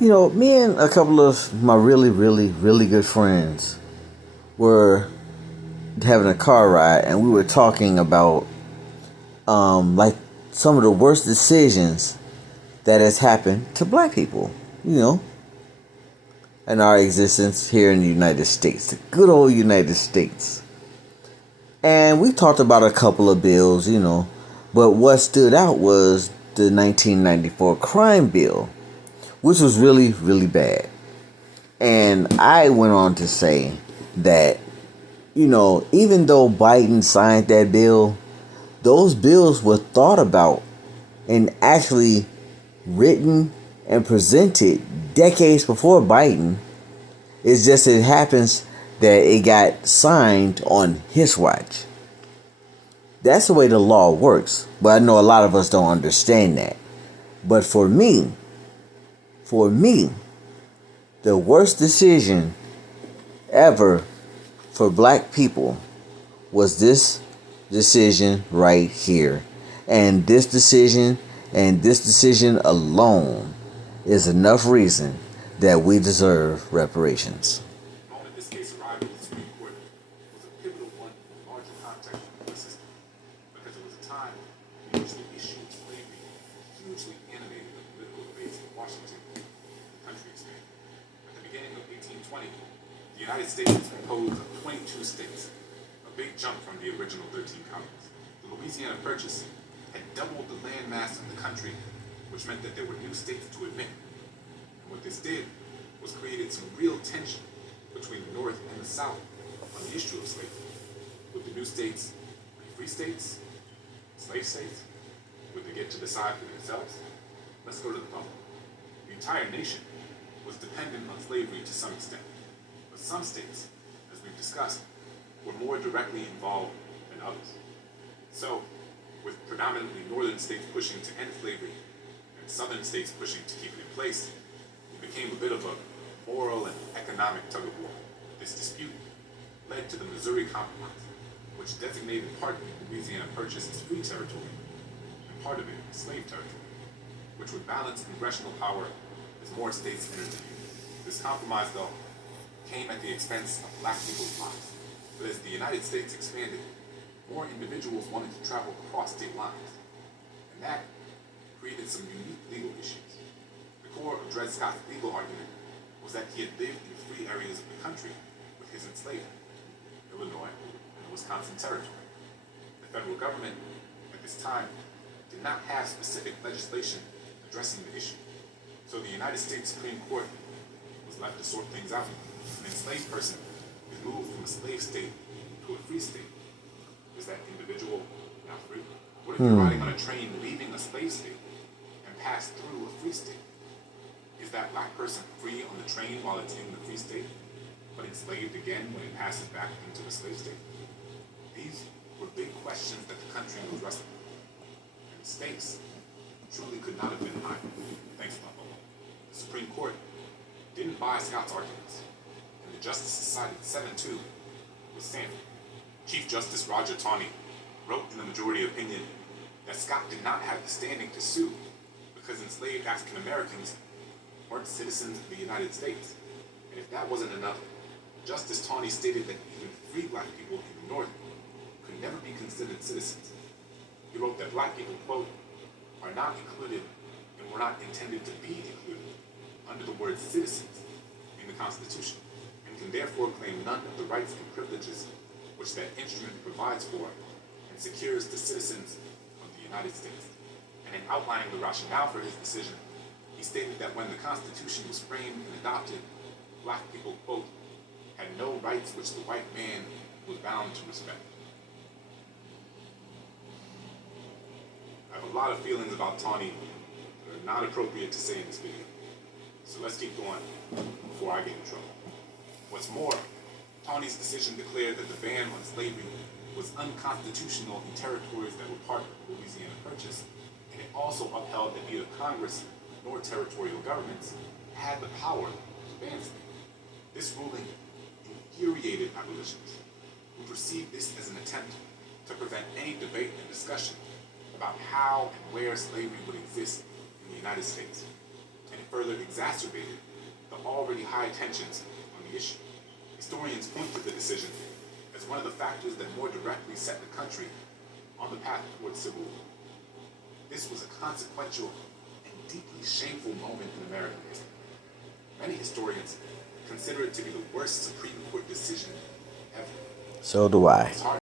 Me and a couple of my really, really, really good friends were having a car ride, and we were talking about like some of the worst decisions that has happened to black people. You know, in our existence here in the United States, the good old United States. And we talked about a couple of bills, but what stood out was the 1994 crime bill, which was really, really bad. And I went on to say that, even though Biden signed that bill, those bills were thought about and actually written and presented decades before Biden. It's just it happens that it got signed on his watch. That's the way the law works. But I know a lot of us don't understand that. But for me, the worst decision ever for black people was this decision right here. And this decision alone is enough reason that we deserve reparations. The moment this case arrived at the Supreme Court was a pivotal one in the larger context of the system, because it was a time in which the issue of slavery hugely animated the political debates in Washington and the country expanded. At the beginning of 1820, the United States was composed of 22 states, a big jump from the original 13 colonies. The Louisiana Purchase had doubled the land mass of the country, which meant that there were new states to admit. And what this did was created some real tension between the North and the South on the issue of slavery. Would the new states be free states, slave states? Would they get to decide for themselves? Let's go to the problem. The entire nation was dependent on slavery to some extent, but some states, as we've discussed, were more directly involved than others. So, with predominantly northern states pushing to end slavery and southern states pushing to keep it in place, it became a bit of a moral and economic tug-of-war. This dispute led to the Missouri Compromise, which designated part of the Louisiana Purchase as free territory and part of it as slave territory, which would balance congressional power as more states entered the Union. This compromise, though, came at the expense of black people's lives. But as the United States expanded, more individuals wanted to travel across state lines, and that created some unique legal issues. The core of Dred Scott's legal argument was that he had lived in free areas of the country with his enslavement, Illinois and the Wisconsin Territory. The federal government at this time did not have specific legislation addressing the issue, so the United States Supreme Court was left to sort things out. An enslaved person is moved from a slave state to a free state. Is that individual now free? What if you're riding on a train leaving a slave state and pass through a free state? Is that black person free on the train while it's in the free state, but enslaved again when it passes back into the slave state? These were big questions that the country was wrestling with. And the stakes truly could not have been higher. Thanks, Buffalo. The Supreme Court didn't buy Scott's arguments, and the justices sided 7-2 with Sandford. Chief Justice Roger Taney wrote in the majority opinion that Scott did not have the standing to sue because enslaved African Americans weren't citizens of the United States. And if that wasn't enough, Justice Taney stated that even free black people in the North could never be considered citizens. He wrote that black people, quote, are not included and were not intended to be included under the word citizens in the Constitution, and can therefore claim none of the rights and privileges which that instrument provides for and secures to citizens of the United States. And in outlining the rationale for his decision, he stated that when the Constitution was framed and adopted, black people, quote, had no rights which the white man was bound to respect. I have a lot of feelings about Taney that are not appropriate to say in this video. So let's keep going before I get in trouble. What's more, Taney's decision declared that the ban on slavery was unconstitutional in territories that were part of the Louisiana Purchase, and it also upheld that neither Congress nor territorial governments had the power to ban slavery. This ruling infuriated abolitionists, who perceived this as an attempt to prevent any debate and discussion about how and where slavery would exist in the United States. and further exacerbated the already high tensions on the issue. Historians point to the decision as one of the factors that more directly set the country on the path towards civil war. This was a consequential and deeply shameful moment in American history. Many historians consider it to be the worst Supreme Court decision ever. So do I. It's hard